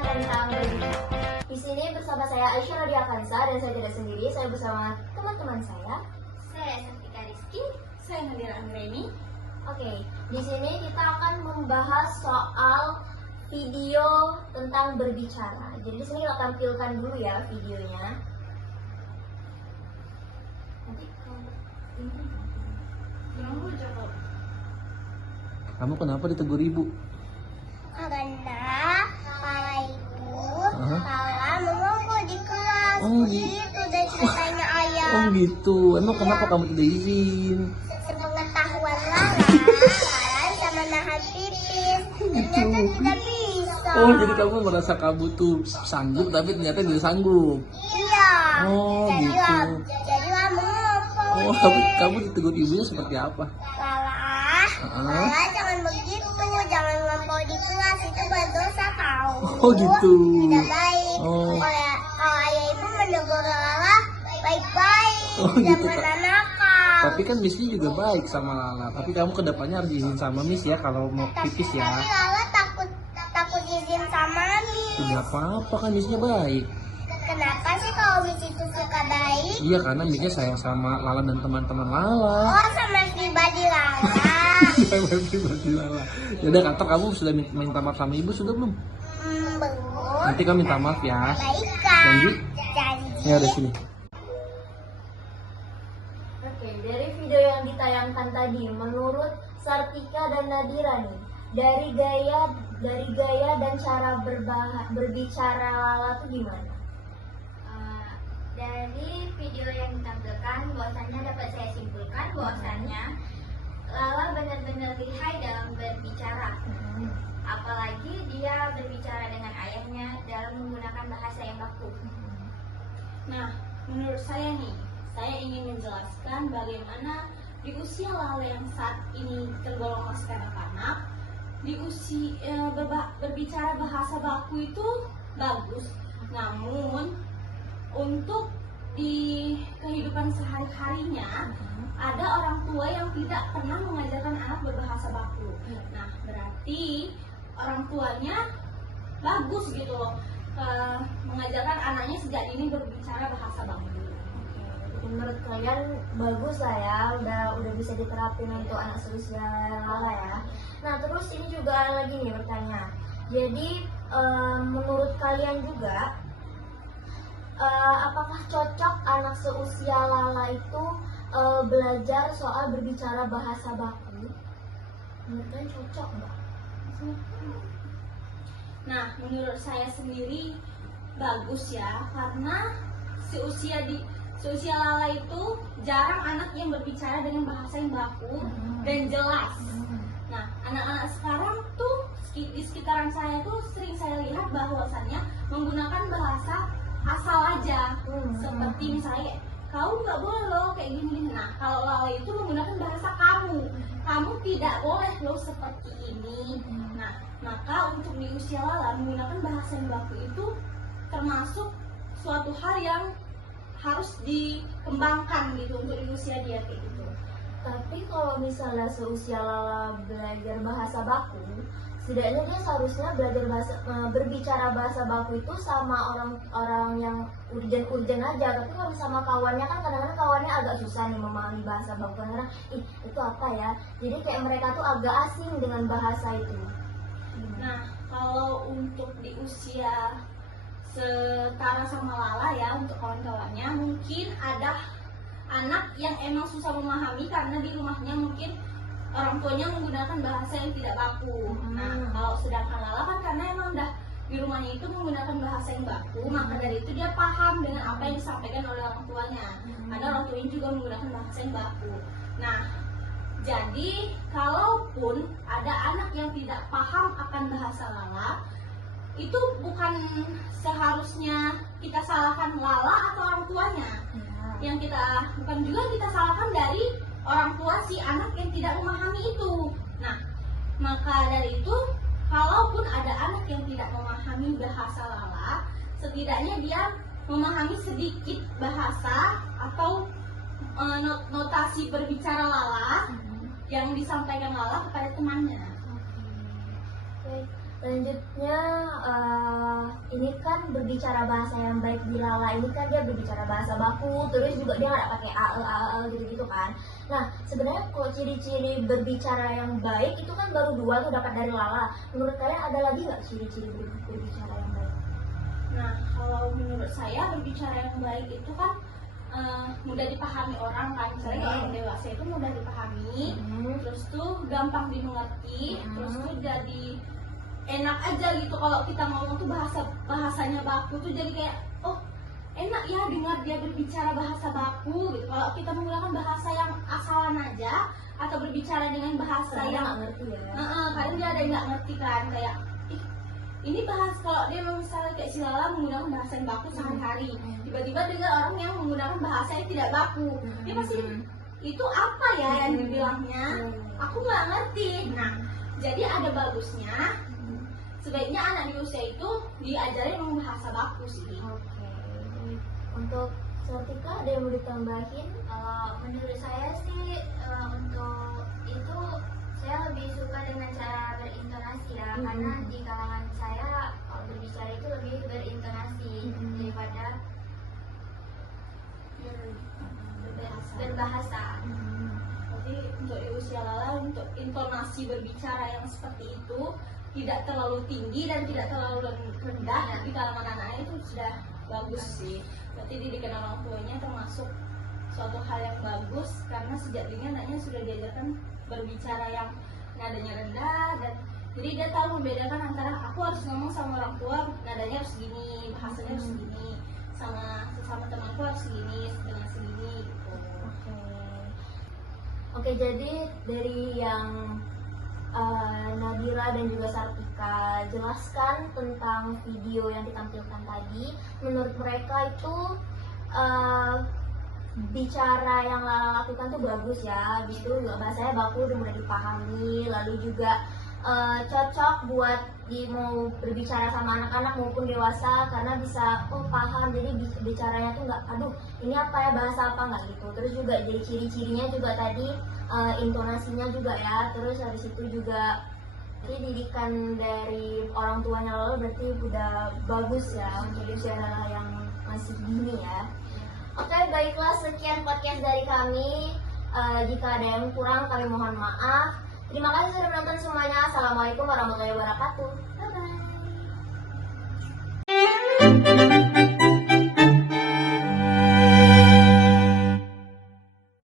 tentang berbicara. Di sini bersama saya Aisyah Radia Kansa dan saya tidak sendiri. Saya bersama teman-teman saya. Saya Safika Rizky. Saya Nadira Anggreni. Oke, di sini kita akan membahas soal video tentang berbicara. Jadi di sini kita tampilkan dulu ya videonya. Nanti kalau ini Kamu kenapa ditegur ibu? Karena Pala itu mengumpul di kelas. Oh, Begitu dan ceritanya ayah. Oh gitu, emang kenapa kamu tidak izin? Sepengetahuan Lala bisa menahan pipis. Ternyata tidak bisa. Oh jadi kamu merasa kamu tuh sanggup tapi ternyata tidak sanggup. Iya. Oh gitu. Jadilah mengumpul. Oh tapi kamu ditegur ibunya seperti apa? Lala jangan begitu. Jangan ngompol di kelas. Itu berdosa tahu. Oh gitu. Tidak baik. Oh. Kalau ayah ibu menegur Lala baik-baik. Oh, Tidak gitu, Kak. pernah nakal. Tapi kan Missnya juga baik sama Lala. Tapi kamu kedepannya harus izin sama Miss ya kalau mau pipis Tapi ya. Lala takut izin sama Miss. Tidak apa-apa kan Missnya baik. Kenapa sih kalau Miss itu suka baik? Iya karena Missnya sayang sama Lala dan teman-teman Lala. Oh, sama pribadi Lala. Pribadi Lala. Yaudah kantor kamu sudah minta maaf sama ibu sudah belum? Belum. Nanti kamu minta maaf ya. Baikkan. Janji? Janji. Ya udah sini. Oke, dari video yang ditayangkan tadi, menurut Sartika dan Nadira nih, dari gaya dan cara berbicara Lala tuh gimana? Dari video yang ditampilkan, bahwasannya dapat saya simpulkan bahwasannya Lala benar-benar lihai dalam berbicara. Apalagi dia berbicara dengan ayahnya dalam menggunakan bahasa yang baku. Nah, menurut saya nih, saya ingin menjelaskan bagaimana di usia Lala yang saat ini tergolong masih kanak-kanak, di usia berbicara bahasa baku itu bagus. Namun untuk di kehidupan sehari-harinya ada orang tua yang tidak pernah mengajarkan anak berbahasa baku. Nah, berarti orang tuanya bagus gitu loh, mengajarkan anaknya sejak dini berbicara bahasa baku. Menurut kalian bagus lah ya, udah bisa diterapin untuk anak seusia Lala ya. Nah terus ini juga lagi nih bertanya. Jadi menurut kalian juga apakah cocok anak seusia Lala itu belajar soal berbicara bahasa baku? Menurut kalian cocok nggak? Nah, menurut saya sendiri bagus ya, karena seusia Lala itu jarang anak yang berbicara dengan bahasa yang baku dan jelas. Nah, anak-anak sekarang tuh di sekitaran saya tuh sering saya lihat bahwasannya menggunakan bahasa asal aja, seperti misalnya kau nggak boleh loh kayak gini. Nah, kalau Lala itu menggunakan bahasa kamu tidak boleh loh seperti ini. Nah, maka untuk di usia Lala menggunakan bahasa yang baku itu termasuk suatu hal yang harus dikembangkan gitu untuk di usia dia kayak gitu. Tapi kalau misalnya seusia Lala belajar bahasa baku, setidaknya dia seharusnya berbicara bahasa baku itu sama orang yang urgen aja. Tapi kalau sama kawannya kan kadang-kadang kawannya agak susah nih memahami bahasa baku, karena itu apa ya, jadi kayak mereka tuh agak asing dengan bahasa itu. Nah, kalau untuk di usia setara sama Lala ya, untuk kawan-kawannya mungkin ada anak yang emang susah memahami karena di rumahnya mungkin orang tuanya menggunakan bahasa yang tidak baku. Nah, kalau sedangkan Lala kan karena emang udah di rumahnya itu menggunakan bahasa yang baku, maka dari itu dia paham dengan apa yang disampaikan oleh orang tuanya. Ada orang tuanya juga menggunakan bahasa yang baku. Nah, jadi kalaupun ada anak yang tidak paham akan bahasa Lala, itu bukan seharusnya kita salahkan Lala atau orang tuanya. Yang bukan juga kita salahkan dari orang tua si anak yang tidak memahami itu. Nah, maka dari itu kalaupun ada anak yang tidak memahami bahasa Lala, setidaknya dia memahami sedikit bahasa atau notasi berbicara Lala yang disampaikan Lala kepada temannya. Oke. Selanjutnya ini kan berbicara bahasa yang baik di Lala ini kan dia berbicara bahasa baku, terus juga dia nggak pakai ae gitu-gitu kan. Nah sebenarnya kok ciri-ciri berbicara yang baik itu kan baru 2 tuh dapat dari Lala. Menurut kalian ada lagi nggak ciri-ciri berbicara yang baik? Nah, kalau menurut saya berbicara yang baik itu kan mudah dipahami orang kan. Misalnya kalau orang dewasa itu mudah dipahami, terus tuh gampang dimengerti, terus tuh jadi enak aja gitu kalau kita ngomong tuh bahasanya baku tuh jadi kayak oh enak ya dengar dia berbicara bahasa baku gitu. Kalau kita menggunakan bahasa yang asalan aja atau berbicara dengan bahasa yang nggak ngerti ya. kadang dia ada yang nggak ngerti kan, kayak "Ih, ini bahas kalau dia misalnya kayak si Lala menggunakan bahasa yang baku sehari-hari, tiba-tiba dengar orang yang menggunakan bahasa yang tidak baku, dia pasti itu apa ya yang dibilangnya, aku nggak ngerti. Nah jadi ada bagusnya sebaiknya anak di usia itu diajarin ngomong bahasa baku sih. Oke. Untuk Sartika ada yang mau ditambahin? Kalau menurut saya sih untuk itu saya lebih suka dengan cara berintonasi ya, karena di kalangan saya kalau berbicara itu lebih berintonasi daripada berbahasa. Berarti untuk di usia Lala untuk intonasi berbicara yang seperti itu tidak terlalu tinggi dan tidak terlalu rendah di kalangan anak-anaknya itu sudah bagus sih. Berarti didikan orang tuanya termasuk suatu hal yang bagus karena sejak dini anaknya sudah diajarkan berbicara yang nadanya rendah, dan jadi dia tahu membedakan antara aku harus ngomong sama orang tua nadanya harus segini, bahasanya harus segini, sama sesama temanku harus segini dengan segini gitu. Oke, jadi dari yang Nadira dan juga Sartika jelaskan tentang video yang ditampilkan tadi, menurut mereka itu bicara yang Lala lakukan tuh bagus ya, habis itu juga bahasanya baku dan mudah dipahami, lalu juga cocok buat mau berbicara sama anak-anak maupun dewasa karena bisa paham, jadi bicaranya tuh nggak aduh ini apa ya bahasa apa nggak gitu. Terus juga jadi ciri-cirinya juga tadi intonasinya juga ya, terus habis itu juga didikan dari orang tuanya Lala berarti udah bagus ya untuk usia Lala yang masih dini ya. Oke, baiklah sekian podcast dari kami. Jika ada yang kurang kami mohon maaf. Terima kasih sudah menonton semuanya. Assalamualaikum warahmatullahi wabarakatuh.